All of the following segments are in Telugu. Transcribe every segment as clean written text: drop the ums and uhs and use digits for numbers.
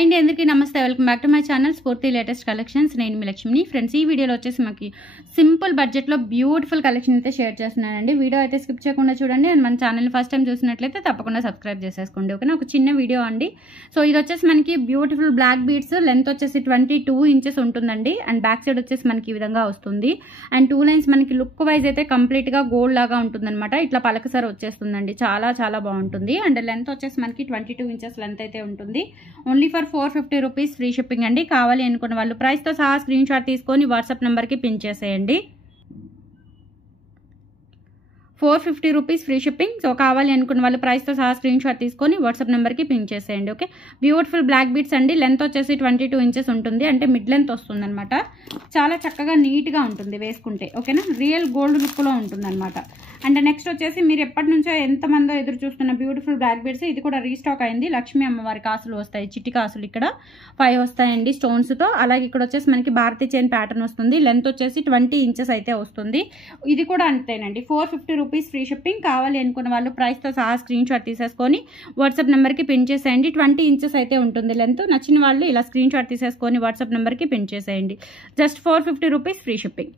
హాయ్ అండి, అందరికీ నమస్తే. Welcome back to my channel స్ఫూర్తి లేటెస్ట్ కలెక్షన్స్. నేను మీ లక్ష్మిని. ఫ్రెండ్స్, ఈ వీడియోలో వచ్చేసి మనకి సింపుల్ బడ్జెట్లో బ్యూటిఫుల్ కలెక్షన్ అయితే షేర్ చేస్తున్నానండి. వీడియో అయితే స్కిప్ చేయకుండా చూడండి. అండ్ మన ఛానల్ని ఫస్ట్ టైం చూసినట్లయితే తప్పకుండా సబ్స్క్రైబ్ చేసేసుకోండి. ఓకేనా, ఒక చిన్న వీడియో అండి. సో ఇది వచ్చేసి మనకి బ్యూటిఫుల్ బ్లాక్ బీడ్స్, లెంత్ వచ్చేసి 22 ఇంచెస్ ఉంటుందండి. అండ్ బ్యాక్ సైడ్ వచ్చేసి మనకి ఈ విధంగా వస్తుంది. అండ్ 2 లైన్స్ మనకి లుక్ వైజ్ అయితే కంప్లీట్గా గోల్డ్ లాగా ఉంటుందన్నమాట. ఇట్లా పలకసరి వచ్చేస్తుందండి, చాలా చాలా బాగుంటుంది. అండ్ లెంత్ వచ్చేసి మనకి 22 ఇంచెస్ లెంత్ అయితే ఉంటుంది. Only for 450 rupees free shipping అండి. కావాలి అనుకున్న వాళ్ళు ప్రైస్తో సహా స్క్రీన్ షాట్ తీసుకొని వాట్సాప్ నెంబర్కి పిన్ చేసేయండి. 450 రూపీస్ ఫ్రీ షిప్పింగ్. సో కావాలి అనుకున్న వాళ్ళు ప్రైస్తో సహా స్క్రీన్ షాట్ తీసుకొని వాట్సాప్ నెంబర్కి పిన్ చేసేయండి. ఓకే, బ్యూటిఫుల్ బ్లాక్ బీడ్స్ అండి. లెంత్ వచ్చేసి 22 ఇంచెస్ ఉంటుంది, అంటే మిడ్ లెంత్ వస్తుంది అనమాట. చాలా చక్కగా నీట్గా ఉంటుంది వేసుకుంటే. ఓకేనా, రియల్ గోల్డ్ లుక్లో ఉంటుంది అనమాట. అండ్ నెక్స్ట్ వచ్చేసి మీరు ఎప్పటి నుంచో ఎంతమందో ఎదురు చూస్తున్న బ్యూటిఫుల్ బ్లాక్ బీడ్స్, ఇది కూడా రీస్టాక్ అయింది. లక్ష్మీ అమ్మవారి కాసులు వస్తాయి, చిట్టి కాసులు ఇక్కడ 5 వస్తాయండి స్టోన్స్తో. అలాగే ఇక్కడ వచ్చేసి మనకి భారతీ చైన్ ప్యాటర్న్ వస్తుంది. లెంత్ వచ్చేసి 20 ఇంచెస్ అయితే వస్తుంది. ఇది కూడా అంతేనండి, 450 రూపీస్ ఫ్రీ షిప్పింగ్. కావాలి అనుకున్న వాళ్ళు ప్రైస్తో సహా స్క్రీన్ షాట్ తీసేసుకొని వాట్సాప్ నెంబర్కి పిన్ చేసేయండి. 20 ఇంచెస్ అయితే ఉంటుంది లెంత్. నచ్చిన వాళ్ళు ఇలా స్క్రీన్ షాట్ తీసేసుకొని వాట్సాప్ నెంబర్కి పిన్ చేసేయండి. Just 450 rupees free shipping.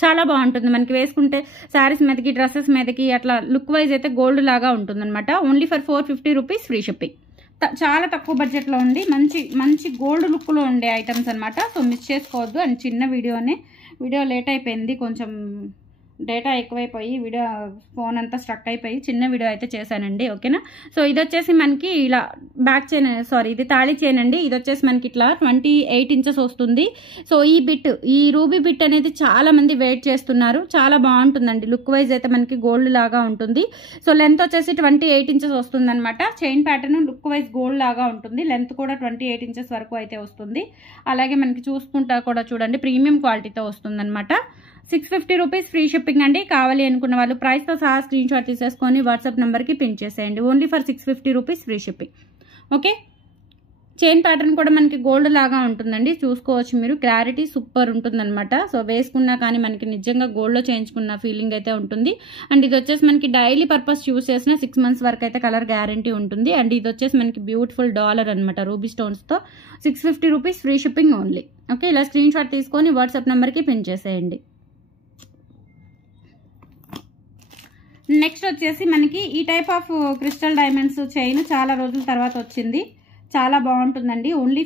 చాలా బాగుంటుంది మనకి వేసుకుంటే, శారీస్ మీదకి, డ్రెస్సెస్ మీదకి అట్లా లుక్ వైజ్ అయితే గోల్డ్ లాగా ఉంటుంది అనమాట. Only for 450 rupees free shipping. చాలా తక్కువ బడ్జెట్లో ఉండి మంచి మంచి గోల్డ్ లుక్లో ఉండే ఐటమ్స్ అనమాట. సో మిస్ చేసుకోవద్దు. అండ్ చిన్న వీడియో లేట్ అయిపోయింది, కొంచెం డేటా ఎక్కువైపోయి ఫోన్ అంతా స్ట్రక్ అయిపోయి చిన్న వీడియో అయితే చేశానండి. ఓకేనా, సో ఇది వచ్చేసి మనకి ఇలా బ్యాక్ చైన్, ఇది తాళి చైన్ అండి. ఇది వచ్చేసి మనకి ఇట్లా 28 ఇంచెస్ వస్తుంది. సో ఈ రూబీ బిట్ అనేది చాలా మంది వెయిట్ చేస్తున్నారు. చాలా బాగుంటుందండి, లుక్ వైజ్ అయితే మనకి గోల్డ్ లాగా ఉంటుంది. సో లెంత్ వచ్చేసి 28 ఇంచెస్ వస్తుంది అనమాట. Chain pattern look wise gold లాగా ఉంటుంది. లెంత్ కూడా 28 ఇంచెస్ వరకు అయితే వస్తుంది. అలాగే మనకి చూసుకుంటా కూడా చూడండి, ప్రీమియం క్వాలిటీతో వస్తుంది అనమాట. 650 రూపీస్ ఫ్రీ షిప్పింగ్ అండి. కావాలి అనుకున్న వాళ్ళు ప్రైస్తో సహా స్క్రీన్ షాట్ తీసేసుకొని వాట్సాప్ నెంబర్కి పిన్ చేసేయండి. Only for 650 rupees free shipping. Okay, chain pattern కూడా మనకి గోల్డ్ లాగా ఉంటుందండి. చూసుకోవచ్చు మీరు, క్లారిటీ సూపర్ ఉంటుందన్నమాట. సో వేసుకున్నా కానీ మనకి నిజంగా గోల్డ్లో చేయించుకున్న ఫీలింగ్ అయితే ఉంటుంది. అండ్ ఇది వచ్చేసి మనకి డైలీ పర్పస్ యూస్ చేసిన 6 మంత్స్ వరకు అయితే కలర్ గ్యారంటీ ఉంటుంది. అండ్ ఇది వచ్చేసి మనకి బ్యూటిఫుల్ డాలర్ అనమాట, రూబీ స్టోన్స్తో. 650 rupees free shipping only. Okay, ఇలా స్క్రీన్ షాట్ తీసుకొని వాట్సాప్ నెంబర్కి పిన్ చేసేయండి. నెక్స్ట్ వచ్చేసి మనకి ఈ type of crystal diamonds chain చాలా రోజుల తర్వాత వచ్చింది. చాలా బాగుంటుందండి. ఓన్లీ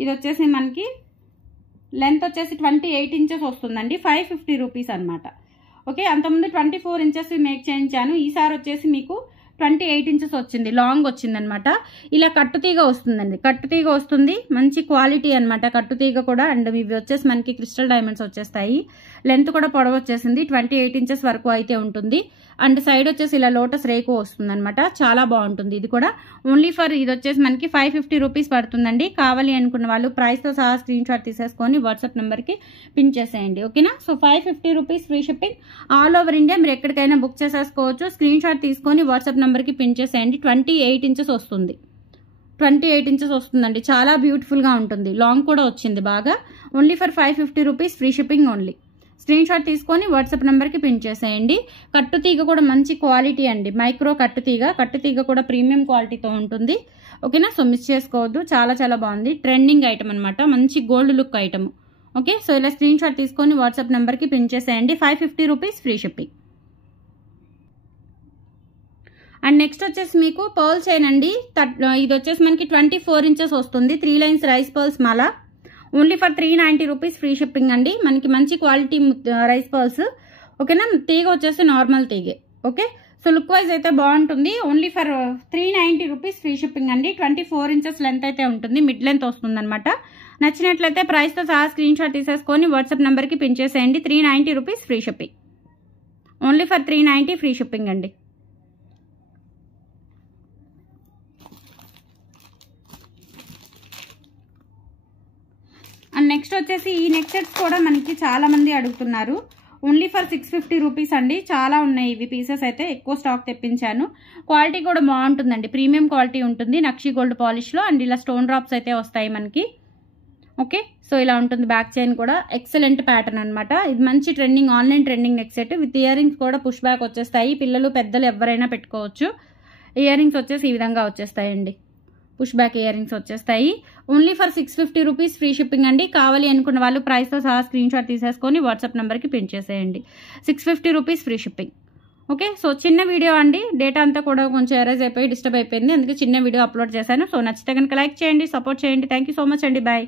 ఇది వచ్చేసి మనకి లెంత్ వచ్చేసి 28 ఇంచెస్ వస్తుందండి. 550 రూపీస్ అనమాట. ఓకే, అంతకుముందు 24 ఇంచెస్ మేక్ చేయించాను. ఈసారి వచ్చేసి మీకు 28 ఇంచెస్ వచ్చింది, లాంగ్ వచ్చింది అనమాట. ఇలా కట్టుతీగ వస్తుందండి, కట్టుతీగ వస్తుంది. మంచి క్వాలిటీ అనమాట కట్టుతీగ కూడా. అండ్ ఇవి వచ్చేసి మనకి క్రిస్టల్ డైమండ్స్ వచ్చేస్తాయి. లెంత్ కూడా పొడవు వచ్చేసింది, 28 ఇంచెస్ వరకు అయితే ఉంటుంది. అండ్ సైడ్ వచ్చేసి ఇలా లోటస్ రేకు వస్తుంది అనమాట. చాలా బాగుంటుంది ఇది కూడా. ఓన్లీ ఫర్ ఇది వచ్చేసి మనకి 550 రూపీస్ పడుతుందండి. కావాలి అనుకున్న వాళ్ళు ప్రైస్తో సహా స్క్రీన్ షాట్ తీసేసుకొని వాట్సాప్ నెంబర్కి పిన్ చేసేయండి. ఓకేనా, so 550 rupees free shipping. All over India మీరు ఎక్కడికైనా బుక్ చేసేసుకోవచ్చు. స్క్రీన్ షాట్ తీసుకొని వాట్సాప్ నెంబర్కి పిన్ చేసేయండి. 28 ఇంచెస్ వస్తుంది, 28 ఇంచెస్ వస్తుందండి. చాలా బ్యూటిఫుల్గా ఉంటుంది. లాంగ్ కూడా వచ్చింది బాగా. Only for 550 rupees free shipping only. Screen shot తీసుకొని వాట్సాప్ నెంబర్కి పిన్ చేసేయండి. కట్టుతీగ కూడా మంచి క్వాలిటీ అండి, మైక్రో కట్టుతీగ కూడా ప్రీమియం క్వాలిటీతో ఉంటుంది. ఓకేనా, సో మిస్ చేసుకోవద్దు. చాలా చాలా బాగుంది, ట్రెండింగ్ ఐటమ్ అనమాట, మంచి gold look item. Okay, so ఇలా స్క్రీన్ షాట్ తీసుకొని వాట్సాప్ నెంబర్కి పిన్ చేసేయండి. 550 rupees free shipping. And next వచ్చేసి మీకు పర్ల్ చైన్ అండి. ఇది వచ్చేసి మనకి 24 ఇంచెస్ వస్తుంది. 3 లైన్స్ రైస్ పర్ల్స్ మాల. Only for 390 rupees free shipping అండి. మనకి మంచి క్వాలిటీ రైస్ పర్ల్స్. ఓకేనా, తీగ వచ్చేసి నార్మల్ తీగే. ఓకే, సో లుక్ వైజ్ అయితే బాగుంటుంది. Only for 390 rupees free shipping అండి. 24 ఇంచెస్ లెంత్ అయితే ఉంటుంది, మిడ్ లెంత్ వస్తుంది అనమాట. నచ్చినట్లయితే ప్రైస్తో సహా స్క్రీన్ షాట్ తీసేసుకొని వాట్సాప్ నెంబర్కి పిన్ చేసేయండి. 390 rupees free shipping. Only for 390 free shipping అండి. అండ్ నెక్స్ట్ వచ్చేసి ఈ నెక్ సెట్స్ కూడా మనకి చాలా మంది అడుగుతున్నారు. ఓన్లీ ఫర్ 650 రూపీస్ అండి. చాలా ఉన్నాయి ఇవి పీసెస్ అయితే, ఎక్కువ స్టాక్ తెప్పించాను. క్వాలిటీ కూడా బాగుంటుందండి, ప్రీమియం క్వాలిటీ ఉంటుంది. నక్షి గోల్డ్ పాలిష్లో. అండ్ ఇలా స్టోన్ డ్రాప్స్ అయితే వస్తాయి మనకి. ఓకే, సో ఇలా ఉంటుంది. బ్యాక్ చైన్ కూడా ఎక్సలెంట్ ప్యాటర్న్ అనమాట. ఇది మంచి trending, online trending neck set. With ear rings కూడా పుష్ బ్యాక్ వచ్చేస్తాయి. పిల్లలు పెద్దలు ఎవరైనా పెట్టుకోవచ్చు. ఇయర్ రింగ్స్ వచ్చేసి ఈ విధంగా వచ్చేస్తాయండి. పుష్ బ్యాక్ ఇయర్ రింగ్స్ వచ్చేస్తాయి. Only for 650 rupees free shipping అండి. కావాలి అనుకున్న వాళ్ళు ప్రైస్తో సహా స్క్రీన్ షాట్ తీసేసుకొని వాట్సాప్ నెంబర్కి పిన్ చేసేయండి. 650 rupees free shipping. Okay, so చిన్న వీడియో అండి, డేటా అంతా కూడా కొంచెం ఎరేజ్ అయిపోయి డిస్టర్బ్ అయిపోయింది, అందుకే చిన్న వీడియో అప్లోడ్ చేశాను. సో నచ్చితే కనుక లైక్ చేయండి, సపోర్ట్ చేయండి. థ్యాంక్ యూ సో మచ్ అండి. బాయ్.